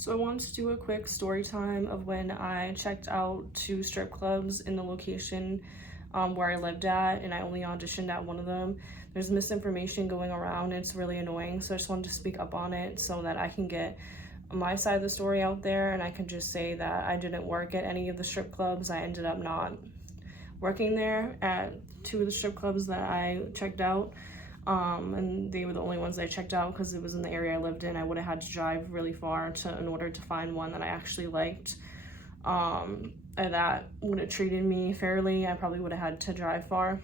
So I wanted to do a quick story time of when I checked out 2 strip clubs in the location where I lived at, and I only auditioned at one of them. There's misinformation going around. It's really annoying, so I just wanted to speak up on it so that I can get my side of the story out there, and I can just say that I didn't work at any of the strip clubs. I ended up not working there at 2 of the strip clubs that I checked out. And they were the only ones I checked out because it was in the area I lived in. I would have had to drive really far in order to find one that I actually liked, and that would have treated me fairly. I probably would have had to drive far,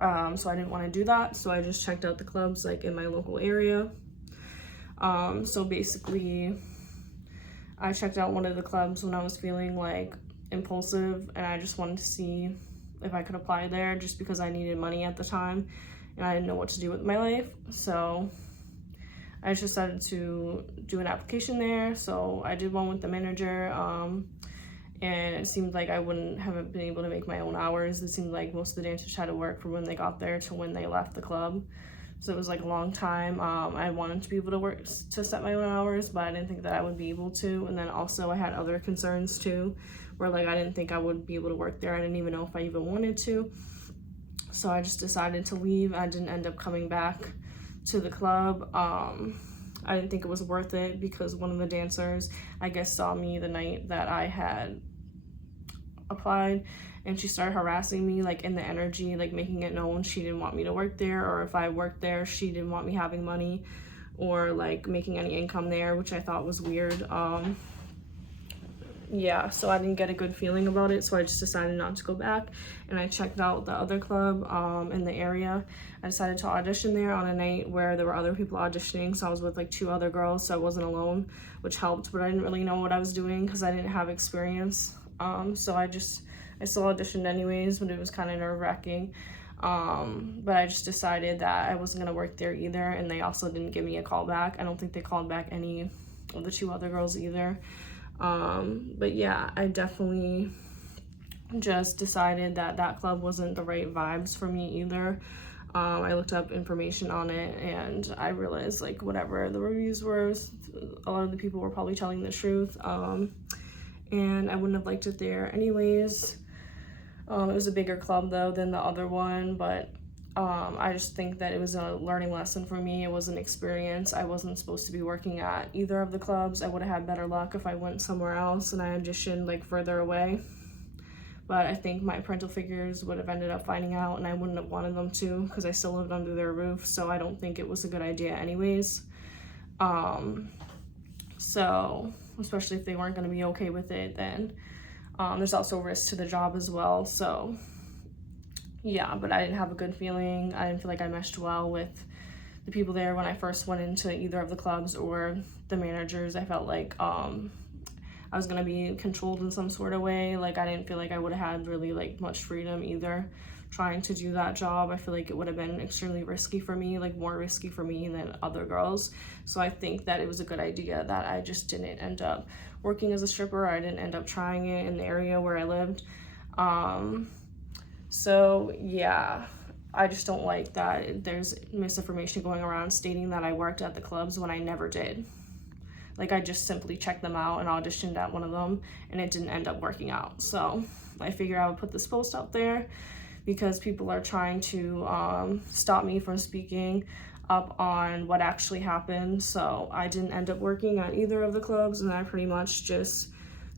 so I didn't want to do that. So I just checked out the clubs like in my local area. So basically I checked out one of the clubs when I was feeling like impulsive, and I just wanted to see if I could apply there just because I needed money at the time and I didn't know what to do with my life. So I just decided to do an application there. So I did one with the manager, and it seemed like I wouldn't have been able to make my own hours. It seemed like most of the dancers had to work from when they got there to when they left the club. So it was like a long time. I wanted to be able to work to set my own hours, but I didn't think that I would be able to. And then also I had other concerns too, where like I didn't think I would be able to work there. I didn't even know if I even wanted to. So I just decided to leave. I didn't end up coming back to the club. I didn't think it was worth it because one of the dancers, I guess, saw me the night that I had applied, and she started harassing me like in the energy, like making it known she didn't want me to work there, or if I worked there she didn't want me having money or like making any income there, which I thought was weird. Yeah, so I didn't get a good feeling about it, so I just decided not to go back, and I checked out the other club in the area. I decided to audition there on a night where there were other people auditioning, so I was with like 2 other girls, so I wasn't alone, which helped, but I didn't really know what I was doing because I didn't have experience. So I still auditioned anyways, but it was kind of nerve-wracking. But I just decided that I wasn't gonna work there either, and they also didn't give me a call back. I don't think they called back any of the 2 other girls either. But yeah, I definitely just decided that that club wasn't the right vibes for me either. I looked up information on it, and I realized like whatever the reviews were, a lot of the people were probably telling the truth. And I wouldn't have liked it there anyways. It was a bigger club though than the other one, but I just think that it was a learning lesson for me. It was an experience. I wasn't supposed to be working at either of the clubs. I would have had better luck if I went somewhere else and I auditioned like further away. But I think my parental figures would have ended up finding out, and I wouldn't have wanted them to because I still lived under their roof. So I don't think it was a good idea anyways. So especially if they weren't going to be okay with it, then there's also risk to the job as well. So yeah, but I didn't have a good feeling. I didn't feel like I meshed well with the people there when I first went into either of the clubs or the managers. I felt like I was gonna be controlled in some sort of way. Like I didn't feel like I would have had really like much freedom either trying to do that job. I feel like it would have been extremely risky for me, like more risky for me than other girls. So I think that it was a good idea that I just didn't end up working as a stripper. I didn't end up trying it in the area where I lived. So yeah, I just don't like that there's misinformation going around stating that I worked at the clubs when I never did. Like I just simply checked them out and auditioned at one of them, and it didn't end up working out. So I figured I would put this post out there because people are trying to stop me from speaking up on what actually happened. So I didn't end up working at either of the clubs, and I pretty much just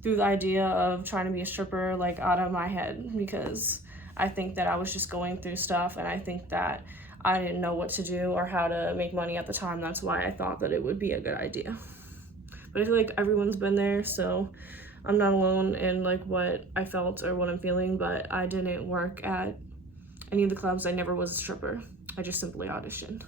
threw the idea of trying to be a stripper like out of my head because I think that I was just going through stuff, and I think that I didn't know what to do or how to make money at the time. That's why I thought that it would be a good idea. But I feel like everyone's been there, so I'm not alone in like what I felt or what I'm feeling. But I didn't work at any of the clubs. I never was a stripper. I just simply auditioned.